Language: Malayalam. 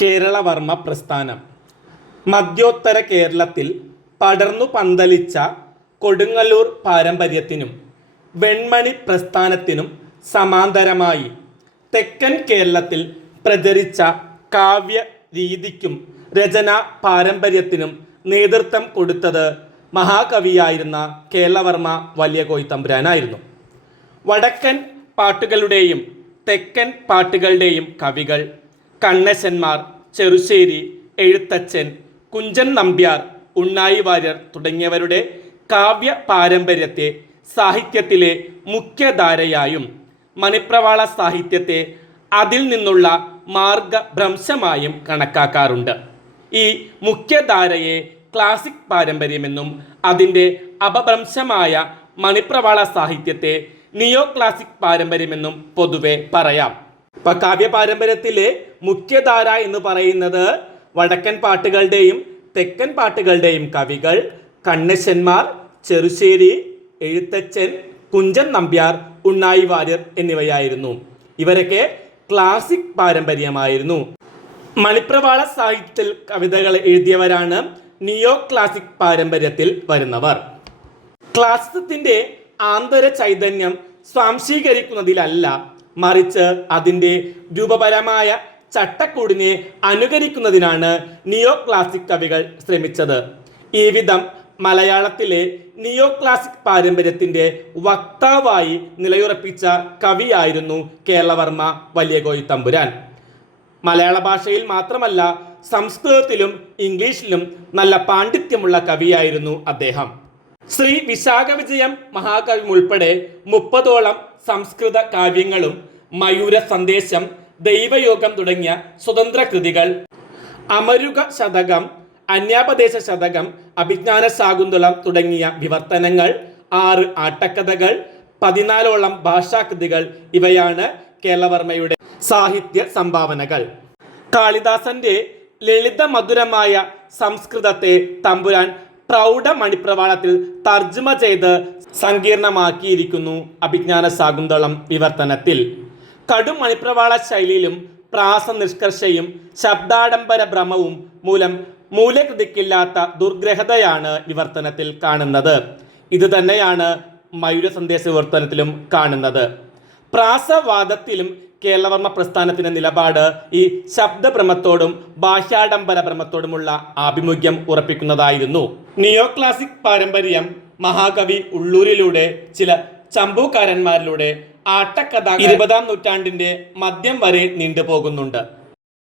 കേരളവർമ്മ പ്രസ്ഥാനം മധ്യോത്തര കേരളത്തിൽ പടർന്നു പന്തലിച്ച കൊടുങ്ങല്ലൂർ പാരമ്പര്യത്തിനും വെൺമണി പ്രസ്ഥാനത്തിനും സമാന്തരമായി തെക്കൻ കേരളത്തിൽ പ്രചരിച്ച കാവ്യ രീതിക്കും രചനാ പാരമ്പര്യത്തിനും നേതൃത്വം കൊടുത്തത് മഹാകവിയായിരുന്ന കേരളവർമ്മ വലിയ കോയിത്തമ്പുരാനായിരുന്നു. വടക്കൻ പാട്ടുകളുടെയും തെക്കൻ പാട്ടുകളുടെയും കവികൾ കണ്ണശന്മാർ, ചെറുശ്ശേരി, എഴുത്തച്ഛൻ, കുഞ്ചൻ നമ്പ്യാർ, ഉണ്ണായി വാര്യർ തുടങ്ങിയവരുടെ കാവ്യ പാരമ്പര്യത്തെ സാഹിത്യത്തിലെ മുഖ്യധാരയായും മണിപ്രവാള സാഹിത്യത്തെ അതിൽ നിന്നുള്ള മാർഗഭ്രംശമായും കണക്കാക്കാറുണ്ട്. ഈ മുഖ്യധാരയെ ക്ലാസിക് പാരമ്പര്യമെന്നും അതിൻ്റെ അപഭ്രംശമായ മണിപ്രവാള സാഹിത്യത്തെ നിയോ ക്ലാസിക് പാരമ്പര്യമെന്നും പൊതുവെ പറയാം. ഇപ്പം കാവ്യ പാരമ്പര്യത്തിലെ മുഖ്യധാര എന്ന് പറയുന്നത് വടക്കൻ പാട്ടുകളുടെയും തെക്കൻ പാട്ടുകളുടെയും കവികൾ കണ്ണശന്മാർ, ചെറുശ്ശേരി, എഴുത്തച്ഛൻ, കുഞ്ചൻ നമ്പ്യാർ, ഉണ്ണായി വാര്യർ എന്നിവയായിരുന്നു. ഇവരൊക്കെ ക്ലാസിക് പാരമ്പര്യമായിരുന്നു. മണിപ്രവാള സാഹിത്യത്തിൽ കവിതകൾ എഴുതിയവരാണ് നിയോ ക്ലാസിക് പാരമ്പര്യത്തിൽ വരുന്നവർ. ക്ലാസിസത്തിൻ്റെ ആന്തര ചൈതന്യം സ്വാംശീകരിക്കുന്നതിലല്ല, മറിച്ച് അതിൻ്റെ രൂപപരമായ ചട്ടക്കൂടിനെ അനുകരിക്കുന്നതിനാണ് നിയോ ക്ലാസിക് കവികൾ ശ്രമിച്ചത്. ഈ വിധം മലയാളത്തിലെ നിയോ ക്ലാസിക് പാരമ്പര്യത്തിൻ്റെ വക്താവായി നിലയുറപ്പിച്ച കവിയായിരുന്നു കേരളവർമ്മ വലിയ കോയിത്തമ്പുരാൻ. മലയാള ഭാഷയിൽ മാത്രമല്ല, സംസ്കൃതത്തിലും ഇംഗ്ലീഷിലും നല്ല പാണ്ഡിത്യമുള്ള കവിയായിരുന്നു അദ്ദേഹം. ശ്രീ വിശാഖവിജയം മഹാകവി ഉൾപ്പെടെ 30ഓളം സംസ്കൃത കാവ്യങ്ങളും മയൂര സന്ദേശം, ദൈവയോഗം തുടങ്ങിയ സ്വതന്ത്ര കൃതികൾ, അമരുക ശതകം, അന്യാപദേശ ശതകം, അഭിജ്ഞാന ശാകുന്തളം തുടങ്ങിയ വിവർത്തനങ്ങൾ, 6 ആട്ടക്കഥകൾ, 14ഓളം ഭാഷാകൃതികൾ ഇവയാണ് കേരളവർമ്മയുടെ സാഹിത്യ സംഭാവനകൾ. കാളിദാസന്റെ ലളിതമധുരമായ സംസ്കൃതത്തെ തമ്പുരാൻ പ്രൗഢ മണിപ്രവാളത്തിൽ തർജ്ജമ ചെയ്ത് സങ്കീർണമാക്കിയിരിക്കുന്നു അഭിജ്ഞാന ശാകുന്തളം വിവർത്തനത്തിൽ. കടും മണിപ്രവാള ശൈലിയിലും പ്രാസനിഷ്കർഷയും ശബ്ദാഡംബര ഭ്രമവും മൂലം മൂലകൃതിക്കില്ലാത്ത ദുർഗ്രഹതയാണ് വിവർത്തനത്തിൽ കാണുന്നത്. ഇത് തന്നെയാണ് മയൂര സന്ദേശ വിവർത്തനത്തിലും കാണുന്നത്. പ്രാസവാദത്തിലും കേരളവർമ്മ പ്രസ്ഥാനത്തിൻ്റെ നിലപാട് ഈ ശബ്ദഭ്രമത്തോടും ഭാഷാഡംബര ഭ്രമത്തോടുമുള്ള ആഭിമുഖ്യം ഉറപ്പിക്കുന്നതായിരുന്നു. നിയോ ക്ലാസിക് പാരമ്പര്യം മഹാകവി ഉള്ളൂരിലൂടെ ചില ചമ്പൂക്കാരന്മാരിലൂടെ ആട്ടക്കഥ 20-ാം നൂറ്റാണ്ടിൻ്റെ മധ്യം വരെ നീണ്ടുപോകുന്നുണ്ട്.